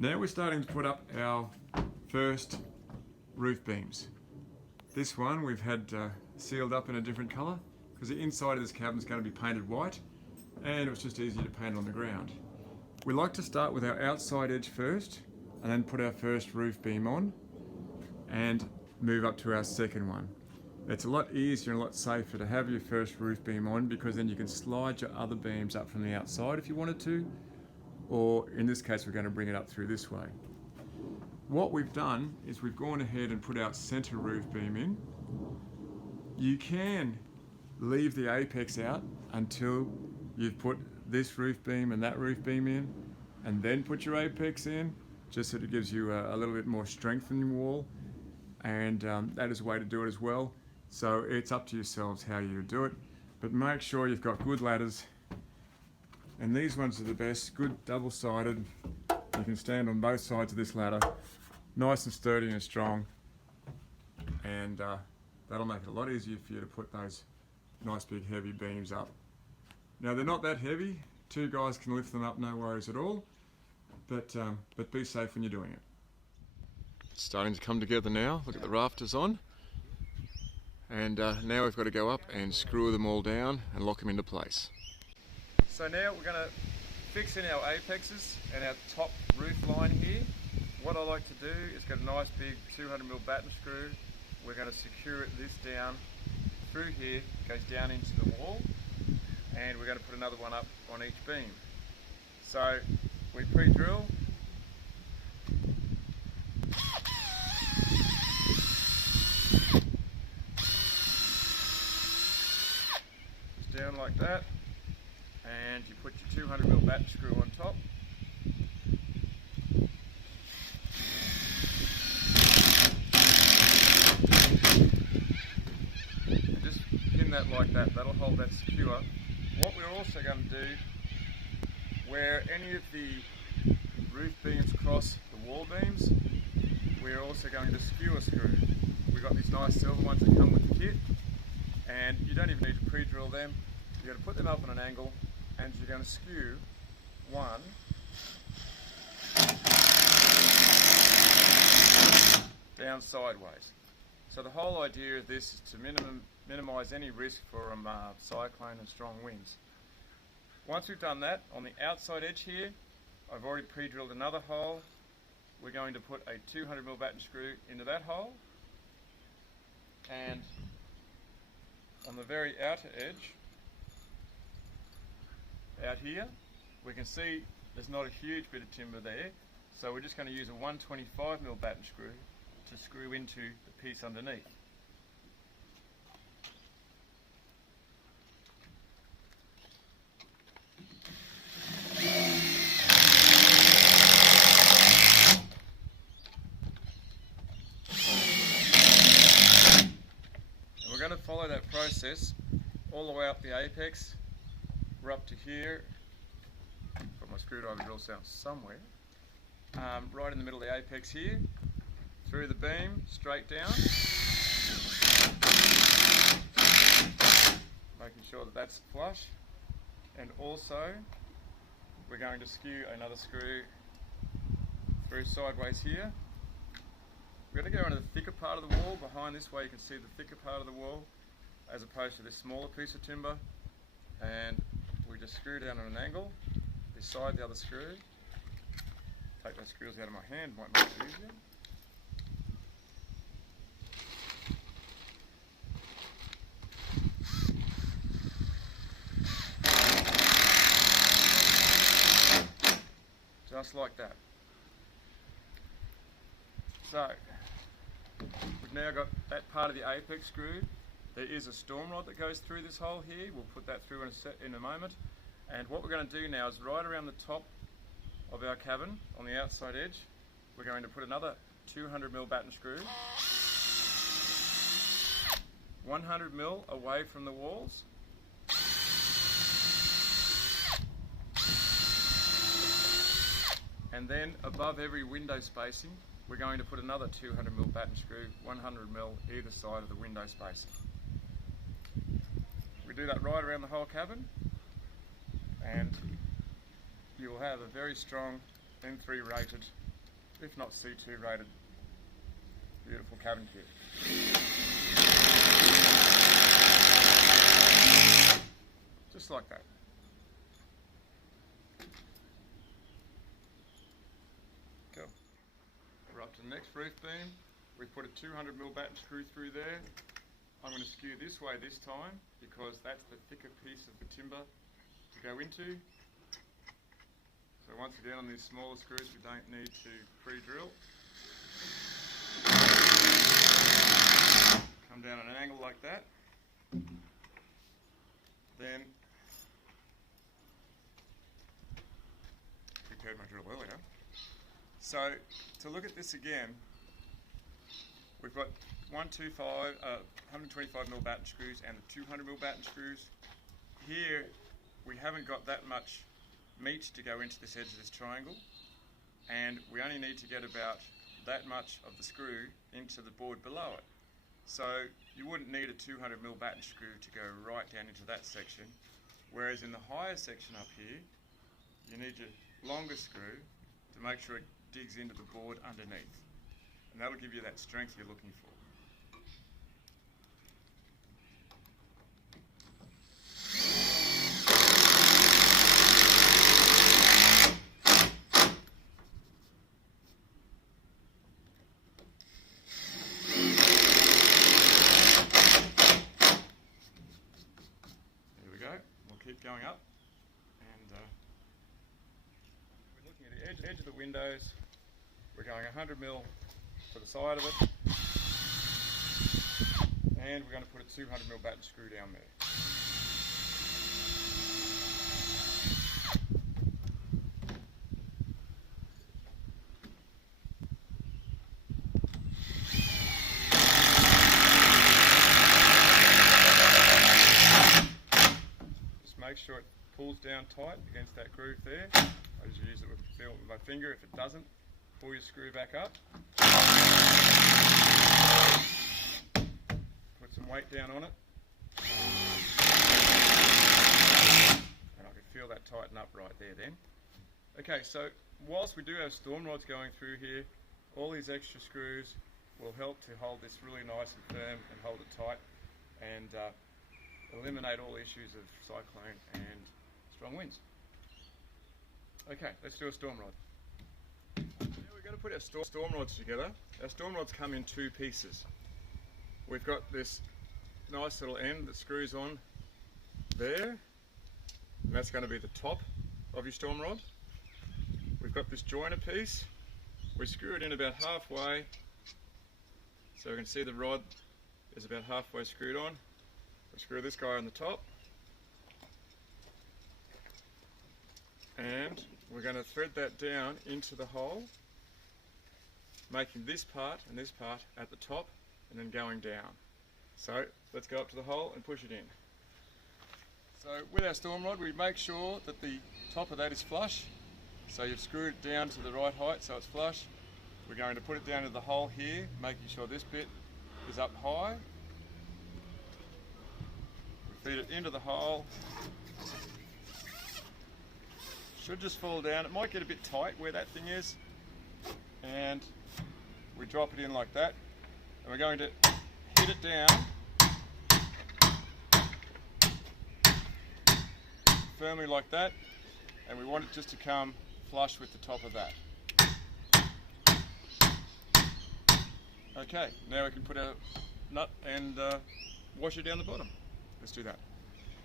Now we're starting to put up our first roof beams. This one we've had sealed up in a different colour because the inside of this cabin is going to be painted white, and it was just easier to paint on the ground. We like to start with our outside edge first and then put our first roof beam on and move up to our second one. It's a lot easier and a lot safer to have your first roof beam on because then you can slide your other beams up from the outside if you wanted to, or in this case we're going to bring it up through this way. What we've done is we've gone ahead and put our center roof beam in. You can leave the apex out until you've put this roof beam and that roof beam in, and then put your apex in, just so that it gives you a little bit more strength in your wall, and that is a way to do it as well. So it's up to yourselves how you do it, but make sure you've got good ladders, and these ones are the best, good double-sided. You can stand on both sides of this ladder, nice and sturdy and strong, and that'll make it a lot easier for you to put those nice big heavy beams up. Now they're not that heavy, 2 guys can lift them up, no worries at all, but be safe when you're doing it. It's starting to come together now. Look at the rafters on, and now we've got to go up and screw them all down and lock them into place. So now we're going to fix in our apexes and our top roof line here. What I like to do is get a nice big 200mm batten screw. We're going to secure this down through here, it goes down into the wall, and we're going to put another one up on each beam. So we pre-drill. Just down like that, and you put your 200mm batten screw on top. And just pin that like that, that'll hold that secure. What we're also going to do, where any of the roof beams cross the wall beams, we're also going to skewer screw. We've got these nice silver ones that come with the kit, and you don't even need to pre-drill them. You're going to put them up on an angle, and you're going to skew one down sideways. So the whole idea of this is to minimise any risk from cyclone and strong winds. Once we've done that, on the outside edge here, I've already pre-drilled another hole. We're going to put a 200mm batten screw into that hole, and on the very outer edge, out here, we can see there's not a huge bit of timber there, so we're just going to use a 125mm batten screw to screw into the piece underneath. And we're going to follow that process all the way up the apex. We're up to here. Got my screwdriver drill sound somewhere. Right in the middle of the apex here. Through the beam, straight down. Making sure that that's flush. And also, we're going to skew another screw through sideways here. We're going to go into the thicker part of the wall. Behind this way you can see the thicker part of the wall as opposed to this smaller piece of timber. And we just screw down at an angle beside the other screw. Take those screws out of my hand, might make it easier. Just like that. So, we've now got that part of the apex screwed. There is a storm rod that goes through this hole here. We'll put that through in a moment. And what we're going to do now is right around the top of our cabin, on the outside edge, we're going to put another 200mm batten screw, 100mm away from the walls, and then above every window spacing we're going to put another 200mm batten screw, 100mm either side of the window spacing. We do that right around the whole cabin, and you will have a very strong M3 rated if not C2 rated, beautiful cabin kit. Just like that. Cool. We're up to the next roof beam. We've put a 200mm batten screw through there. I'm going to skew this way this time because that's the thicker piece of the timber to go into. So once again, on these smaller screws we don't need to pre-drill. Come down at an angle like that. Then, prepared my drill earlier. So to look at this again, we've got 125mm batten screws and the 200mm batten screws. Here we haven't got that much meat to go into this edge of this triangle, and we only need to get about that much of the screw into the board below it. So you wouldn't need a 200mm batten screw to go right down into that section, whereas in the higher section up here you need your longer screw to make sure it digs into the board underneath, and that'll give you that strength you're looking for. Keep going up, and we're looking at the edge of the windows. We're going 100mm for the side of it, and we're going to put a 200mm batten screw down there. Make sure it pulls down tight against that groove there. I just use it with my finger. If it doesn't, pull your screw back up. Put some weight down on it. And I can feel that tighten up right there then. Okay, so whilst we do have storm rods going through here, all these extra screws will help to hold this really nice and firm and hold it tight, and eliminate all issues of cyclone and strong winds. Okay, let's do a storm rod. Now we're going to put our storm rods together. Our storm rods come in two pieces. We've got this nice little end that screws on there, and that's going to be the top of your storm rod. We've got this joiner piece. We screw it in about halfway, so we can see the rod is about halfway screwed on. We screw this guy on the top, and we're going to thread that down into the hole, making this part and this part at the top and then going down. So let's go up to the hole and push it in. So with our storm rod, we make sure that the top of that is flush. So you've screwed it down to the right height so it's flush. We're going to put it down to the hole here, making sure this bit is up high. Feed it into the hole. Should just fall down. It might get a bit tight where that thing is, and we drop it in like that, and we're going to hit it down firmly like that, and we want it just to come flush with the top of that. Okay, now we can put our nut and washer down the bottom. Let's do that.